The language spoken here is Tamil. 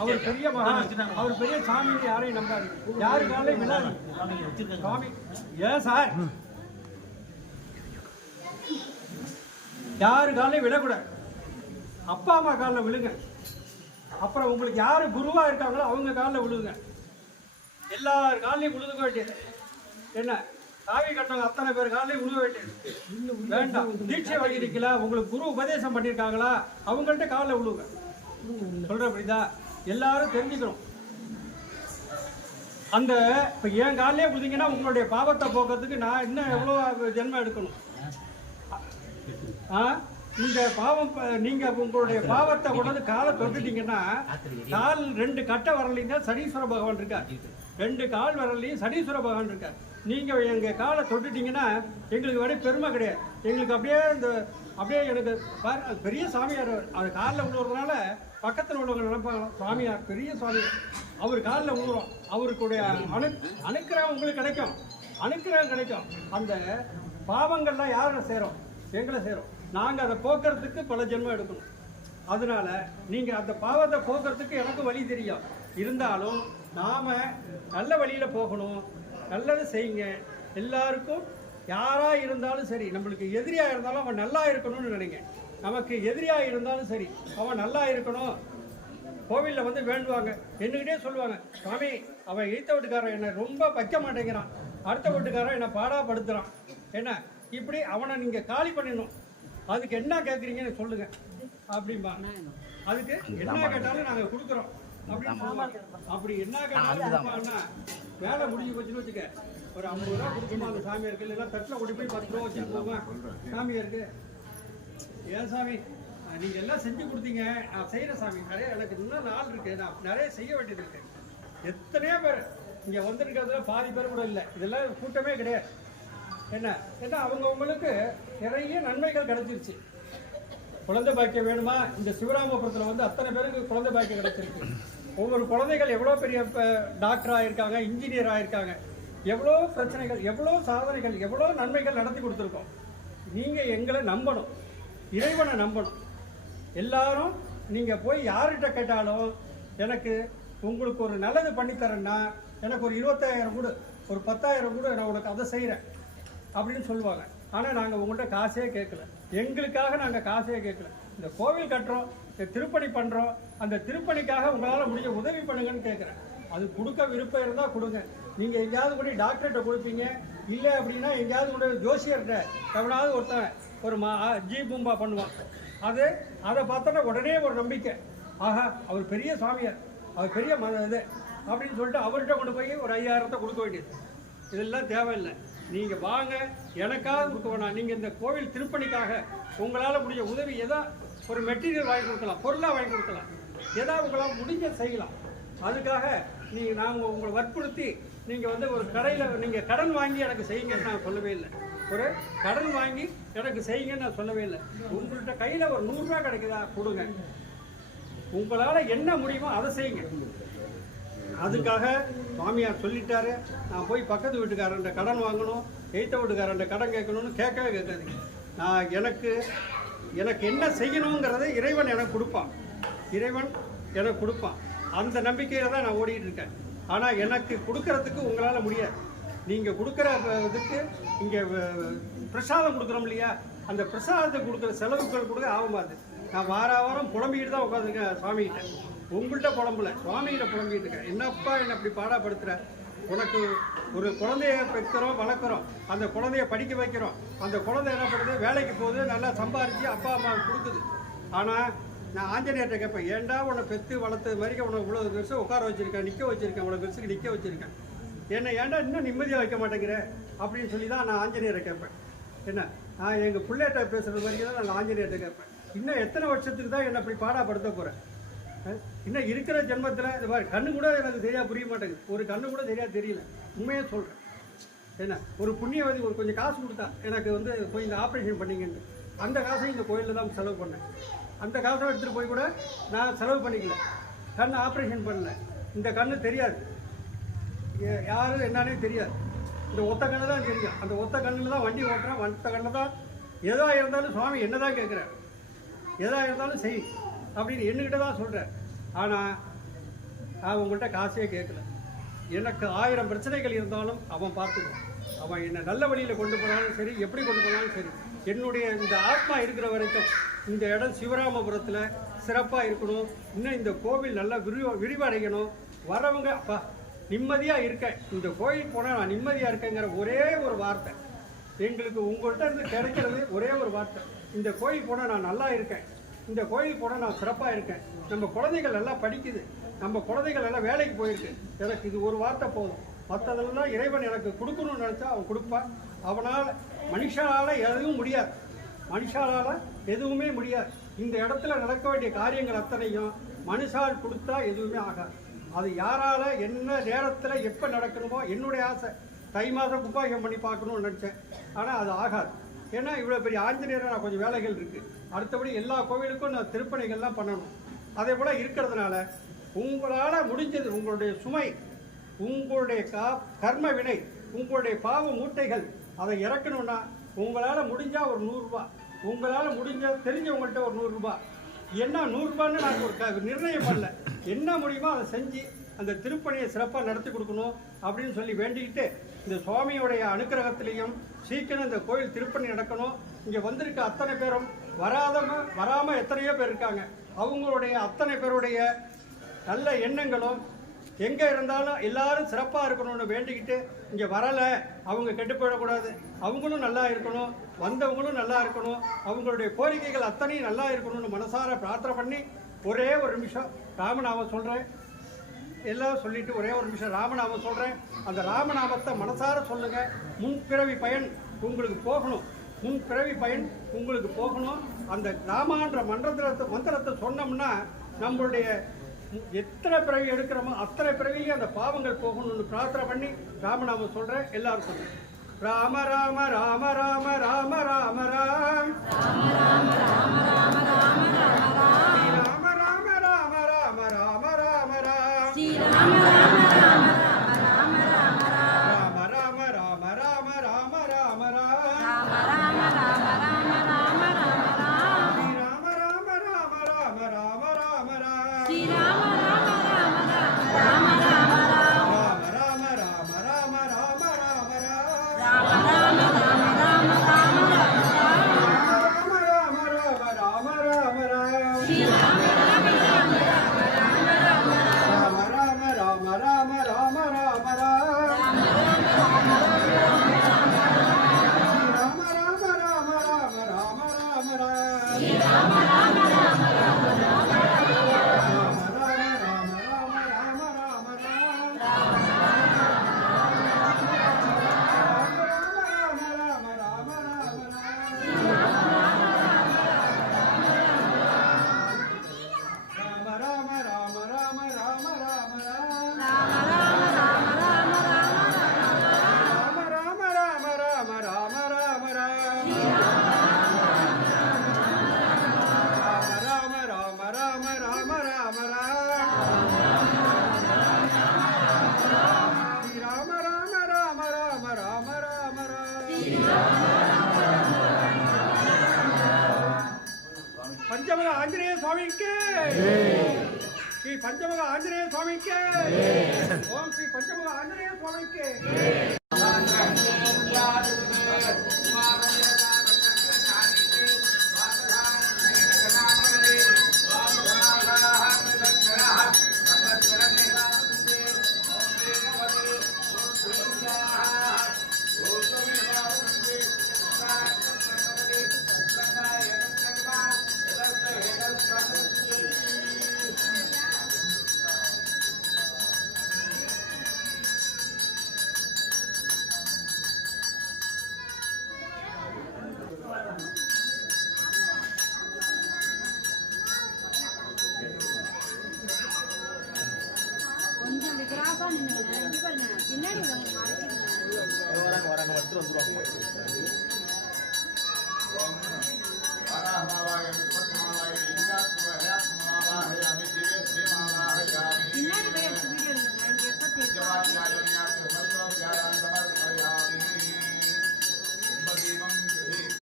அவர் பெரிய மகான், அவர் பெரிய சாமி, யாரையும் நம்பாரு, யாரு காலையும் விழாது சாமி. ஏன் சார் யாரு காலையும் விழக்கூடாது, அப்பா அம்மா காலில் விழுங்க. அப்புறம் உங்களுக்கு யாரு குருவா இருக்காங்களோ அவங்க காலில் விழுங்க. எல்லார் காலையும் விழுக வேண்டியது என்ன, சாவி கட்டவங்க அத்தனை பேர் காலையும் விழுக வேண்டியது வேண்டாம். தீட்சை வகிக்கல, உங்களுக்கு குரு உபதேசம் பண்ணியிருக்காங்களா அவங்கள்ட்ட காலில் விழுங்க. சொல்ற அப்படிதான் எல்லாரும் தெரிஞ்சுக்கிறோம். அந்த இப்போ என் காலையே விழுந்தீங்கன்னா உங்களுடைய பாவத்தை போக்குறதுக்கு நான் இன்னும் எவ்வளோ ஜென்மம் எடுக்கணும்? இந்த பாவம் நீங்க உங்களுடைய பாவத்தை கொண்டு காலை தொட்டுட்டீங்கன்னா, கால் 2 கட்டை வரலைன்னா சனீஸ்வர பகவான் இருக்கார், 2 கால் வரலையும் சனீஸ்வர பகவான் இருக்கார். நீங்க எங்க காலை தொட்டுட்டீங்கன்னா எங்களுக்கு வரை பெருமை கிடையாது. எங்களுக்கு அப்படியே எனக்கு பெரிய சாமியார், அவர் காலில் விழுறதுனால பக்கத்தில் உள்ளவங்க நினைப்பாங்க சாமியார் பெரிய சாமியார், அவர் காலில் விழுறோம், அவருக்குடைய அனுக்கிரகம் உங்களுக்கு கிடைக்கும், அனுக்கிரகம் கிடைக்கும். அந்த பாவங்கள்லாம் யாரை சேரும்? எங்களை சேரும். நாங்கள் அதை போக்குறதுக்கு பல ஜென்மம் எடுக்கணும். அதனால நீங்கள் அந்த பாவத்தை போக்குறதுக்கு எனக்கு வழி தெரியும். இருந்தாலும் நாம் நல்ல வழியில் போகணும், நல்லது செய்யுங்க. எல்லாருக்கும் யாராக இருந்தாலும் சரி, நம்மளுக்கு எதிரியாக இருந்தாலும் அவன் நல்லா இருக்கணும்னு நினைங்க. நமக்கு எதிரியாக இருந்தாலும் சரி அவன் நல்லா இருக்கணும். கோவிலில் வந்து வேண்டுவாங்க, என்னகிட்டே சொல்லுவாங்க, சாமி அவன் ஈத்த வீட்டுக்காரன் என்னை ரொம்ப வைக்க மாட்டேங்கிறான், அடுத்த வீட்டுக்காரன் என்னை பாடாப்படுத்துகிறான், என்ன இப்படி அவனை நீங்கள் காலி பண்ணிடணும். அதுக்கு என்ன கேட்குறீங்கன்னு சொல்லுங்க அப்படின்பா. அதுக்கு என்ன கேட்டாலும் நாங்கள் கொடுக்குறோம் அப்படின்னு சொல்லுவாங்க. அப்படி என்ன கேட்டாலும் வேலை முடிஞ்சு போச்சுன்னு வச்சுக்க, ஒரு 50 ரூபா கொடுக்குமா அந்த சாமியாருக்கு, இல்லைன்னா தட்டில் கொண்டு போய் 10 ரூபா வச்சுட்டு போமா சாமியாருக்கு. ஏன் சாமி நீங்கள் எல்லாம் செஞ்சு கொடுத்தீங்க, நான் செய்கிற சாமி, நிறைய எனக்கு இன்னும் நாள் இருக்குது, நான் நிறைய செய்ய வேண்டியது இருக்கு. எத்தனையோ பேர் இங்கே வந்திருக்கிறதுல பாதி பேர் கூட இல்லை, இதெல்லாம் கூட்டமே கிடையாது. ஏன்னா அவங்களுக்கு நிறைய நன்மைகள் கிடைச்சிருச்சு. குழந்தை பாக்கியம் வேணுமா, இந்த சிவராமபுரத்தில் வந்து அத்தனை பேருக்கு குழந்தை பாக்கியம் கிடைச்சிருக்கு. ஒவ்வொரு குழந்தைகள் எவ்வளோ பெரிய டாக்டர் ஆகியிருக்காங்க, இன்ஜினியர் ஆகியிருக்காங்க, எவ்வளோ பிரச்சனைகள், எவ்வளோ சாதனைகள், எவ்வளோ நன்மைகள் நடத்தி கொடுத்துருக்கோம். நீங்கள் எங்களை நம்பணும், இறைவனை நம்பணும். எல்லாரும் நீங்கள் போய் யார்கிட்ட கேட்டாலும் எனக்கு உங்களுக்கு ஒரு நல்லது பண்ணித்தரேன்னா எனக்கு ஒரு 20,000 கொடு, ஒரு 10,000 கொடு, நான் உனக்கு அதை செய்கிறேன் அப்படின்னு சொல்லுவாங்க. ஆனால் நாங்கள் உங்கள்கிட்ட காசே கேட்கல, எங்களுக்காக நாங்கள் காசே கேட்கல. இந்த கோவில் கட்டுறோம், இந்த திருப்பணி பண்ணுறோம், அந்த திருப்பணிக்காக உங்களால் முடிஞ்ச உதவி பண்ணுங்கன்னு கேட்குறேன். அது கொடுக்க விருப்பம் இருந்தால் கொடுங்க. நீங்கள் எங்கேயாவது கொண்டு டாக்டர்கிட்ட கொடுப்பீங்க, இல்லை அப்படின்னா எங்கேயாவது கொண்டு ஜோசியர்கிட்ட எவனாவது ஒருத்தன் ஒரு பூம்பா பண்ணுவான். அதை பார்த்தோன்னா உடனே ஒரு நம்பிக்கை, ஆஹா அவர் பெரிய சாமியார், அவர் பெரிய இது அப்படின்னு சொல்லிட்டு அவர்கிட்ட கொண்டு போய் ஒரு 5,000 கொடுக்க வேண்டியது. இதெல்லாம் தேவையில்லை. நீங்கள் வாங்க, எனக்காக கொடுக்க வேணாம். நீங்கள் இந்த கோவில் திருப்பணிக்காக உங்களால் முடிஞ்ச உதவி ஏதோ ஒரு மெட்டீரியல் வாங்கி கொடுக்கலாம், பொருளாக வாங்கி கொடுக்கலாம், ஏதாவது உங்களால் முடிஞ்ச செய்யலாம். அதுக்காக நாங்கள் உங்களை வற்புறுத்தி நீங்கள் வந்து ஒரு கடையில் நீங்கள் கடன் வாங்கி எனக்கு செய்யுங்கன்னு நான் சொல்லவே இல்லை. ஒரு கடன் வாங்கி எனக்கு செய்யுங்கன்னு நான் சொல்லவே இல்லை. உங்கள்கிட்ட கையில் ஒரு 100 ரூபா கிடைக்குதா கொடுங்க, உங்களால் என்ன முடியுமோ அதை செய்யுங்க. அதுக்காக மாமியார் சொல்லிட்டாரு, நான் போய் பக்கத்து வீட்டுக்காரன்ட்ட கடன் வாங்கணும், எய்த்த வீட்டுக்காரன்ட்ட கடன் கேட்கணும்னு கேட்கவே கேட்காதீங்க. நான் எனக்கு என்ன செய்யணுங்கிறத இறைவன் எனக்கு கொடுப்பான், இறைவன் எனக்கு கொடுப்பான். அந்த நம்பிக்கையில் தான் நான் ஓடிட்டு இருக்கேன். ஆனால் எனக்கு கொடுக்கறதுக்கு உங்களால் முடியாது. நீங்கள் கொடுக்குற இதுக்கு இங்கே பிரசாதம் கொடுக்குறோம் இல்லையா, அந்த பிரசாதத்தை கொடுக்குற செலவுகள் கூட ஆகமாது. நான் வாரம் புலம்பிக்கிட்டு தான் உட்காந்துருக்கேன் சுவாமிகிட்ட. உங்கள்கிட்ட புலம்புல, சுவாமிகிட்ட புலம்பிக்கிட்டு இருக்கேன். என்னப்பா என்னை அப்படி பாடாப்படுத்துகிற, உனக்கு ஒரு குழந்தைய பெற்கிறோம், வளர்க்குறோம், அந்த குழந்தைய படிக்க வைக்கிறோம், அந்த குழந்தை என்ன பண்ணுது, வேலைக்கு போகுது, நல்லா சம்பாரித்து அப்பா அம்மாவுக்கு கொடுக்குது. ஆனால் நான் ஆஞ்சநேயர்கிட்ட கேட்பேன், ஏன்டா உன்னை பெற்று வளர்த்தது மாதிரி உனக்கு இவ்வளோ பெருசு உட்கார வச்சுருக்கேன், நிற்க வச்சுருக்கேன், இவ்வளோ பெருசுக்கு நிற்க வச்சுருக்கேன், என்னை ஏன்டா இன்னும் நிம்மதியாக வைக்க மாட்டேங்கிற அப்படின்னு சொல்லி தான் நான் ஆஞ்சநேயரை கேட்பேன். என்ன நான் எங்கள் பிள்ளைகிட்ட பேசுகிறது மாதிரி தான் நான் ஆஞ்சநேயர்கிட்ட கேட்பேன். இன்னும் எத்தனை வருஷத்துக்கு தான் என்னை அப்படி பாடாப்படுத்த போகிறேன்? இன்னும் இருக்கிற ஜென்மத்தில் இந்த மாதிரி கண்ணு கூட எனக்கு சரியாக புரிய மாட்டேங்குது, ஒரு கண்ணு கூட சரியாக தெரியல, உண்மையாக சொல்கிறேன். என்ன ஒரு புண்ணியவதி ஒரு கொஞ்சம் காசு கொடுத்தா எனக்கு வந்து போய் இந்த ஆப்ரேஷன் பண்ணிங்கன்னு, அந்த காசையும் இந்த கோயிலில் தான் செலவு பண்ணேன். அந்த காசை எடுத்துகிட்டு போய் கூட நான் செலவு பண்ணிக்கல, கண் ஆப்ரேஷன் பண்ணல. இந்த கண்ணு தெரியாது, யாரும் என்னன்னே தெரியாது, இந்த ஒத்த கண்ணு தான் தெரியும். அந்த ஒத்த கண்ணில் தான் வண்டி ஓட்டுறேன், ஒத்த கண்ணு தான். எதாக இருந்தாலும் சுவாமி என்ன தான் கேட்குறேன், எதாக இருந்தாலும் செய் அப்படின்னு என்கிட்ட தான் சொல்கிறேன். ஆனால் நான் உங்கள்கிட்ட காசே கேட்கல. எனக்கு 1000 பிரச்சனைகள் இருந்தாலும் அவன் பார்த்துக்குவான். அவன் என்னை நல்ல வழியில் கொண்டு போனாலும் சரி, எப்படி கொண்டு போனாலும் சரி, என்னுடைய இந்த ஆத்மா இருக்கிற வரைக்கும் இந்த இடம் சிவராமபுரத்தில் சிறப்பாக இருக்கணும். இன்னும் இந்த கோவில் நல்லா விரிவடையணும். வரவங்க அப்பா நிம்மதியாக இருக்கேன், இந்த கோயில் போனால் நான் நிம்மதியாக இருக்கேங்கிற ஒரே ஒரு வார்த்தை எங்களுக்கு உங்கள்கிட்ட இருந்து கிடைக்கிறது. ஒரே ஒரு வார்த்தை, இந்த கோயில் போனால் நான் நல்லா இருக்கேன், இந்த கோயில் போனால் நான் சிறப்பாக இருக்கேன், நம்ம குழந்தைகள் நல்லா படிக்குது, நம்ம குழந்தைகள் எல்லாம் வேலைக்கு போயிருக்கு, எனக்கு இது ஒரு வார்த்தை போதும். மற்றதெல்லாம் இறைவன் எனக்கு கொடுக்கணும்னு நினச்சா அவன் கொடுப்பான். அவனால் மனுஷால் எதுவும் முடியாது, மனுஷால் எதுவுமே முடியாது. இந்த இடத்துல நடக்க வேண்டிய காரியங்கள் அத்தனையும் மனுஷால் கொடுத்தா எதுவுமே ஆகாது. அது யாரால் என்ன நேரத்தில் எப்போ நடக்கணுமோ. என்னுடைய ஆசை தை மாதம் குப்பாயம் பண்ணி பார்க்கணும்னு நினச்சேன், ஆனால் அது ஆகாது. ஏன்னா இவ்வளோ பெரிய ஆஞ்சநேயரை நான் கொஞ்சம் வேலைகள் இருக்குது. அடுத்தபடி எல்லா கோவிலுக்கும் நான் திருப்பணிகள்லாம் பண்ணணும். அதே போல் இருக்கிறதுனால உங்களால் முடிஞ்சது, உங்களுடைய சுமை, உங்களுடைய கர்ம வினை, உங்களுடைய பாவ மூட்டைகள் அதை இறக்கணும்னா உங்களால் முடிஞ்சால் ஒரு 100 ரூபா, உங்களால் முடிஞ்சால் தெரிஞ்சவங்கள்ட்ட ஒரு 100 ரூபா. என்ன 100 ரூபான்னு நான் ஒரு நிர்ணயம் பண்ணல, என்ன முடியுமோ அதை செஞ்சு அந்த திருப்பணியை சிறப்பாக நடத்தி கொடுக்கணும் அப்படின்னு சொல்லி வேண்டிக்கிட்டு, இந்த சுவாமியோடைய அனுக்கிரகத்திலையும் சீக்கிரம் இந்த கோயில் திருப்பணி நடக்கணும். இங்கே வந்திருக்க அத்தனை பேரும் வராமல் எத்தனையோ பேர் இருக்காங்க. அவங்களுடைய அத்தனை பேருடைய நல்ல எண்ணங்களும் எங்கே இருந்தாலும் எல்லாரும் சிறப்பாக இருக்கணும்னு வேண்டிக்கிட்டு, இங்கே வரலை அவங்க கெட்டு போயிடக்கூடாது, அவங்களும் நல்லா இருக்கணும், வந்தவங்களும் நல்லா இருக்கணும், அவங்களுடைய கோரிக்கைகள் அத்தனையும் நல்லா இருக்கணும்னு மனசார பிரார்த்தனை பண்ணி ஒரே ஒரு நிமிஷம் ராமநாமம் சொல்கிறேன். எல்லாம் சொல்லிட்டு ஒரே ஒரு நிமிஷம் ராமநாமம் சொல்கிறேன். அந்த ராமநாமத்தை மனசார சொல்லுங்கள். முன்பிறவி பயன் உங்களுக்கு போகணும், முன்பிறவி பயன் உங்களுக்கு போகணும். அந்த ராமான்ற மந்திரத்தை சொன்னோம்னா நம்மளுடைய எத்தனை பிறவி எடுக்கிறோமோ அத்தனை பிறவிலையும் அந்த பாவங்கள் போகணும்னு பிரார்த்தனை பண்ணி ராமநாமம் சொல்கிறேன். எல்லாரும் சொல்லுங்கள். ராம ராம ராம ராம ராம ராம ராம் पंचमुख आंजनेय स्वामी के श्री पंचमुख आंजनेय स्वामी के ओम श्री पंचमुख आंजनेय स्वामी के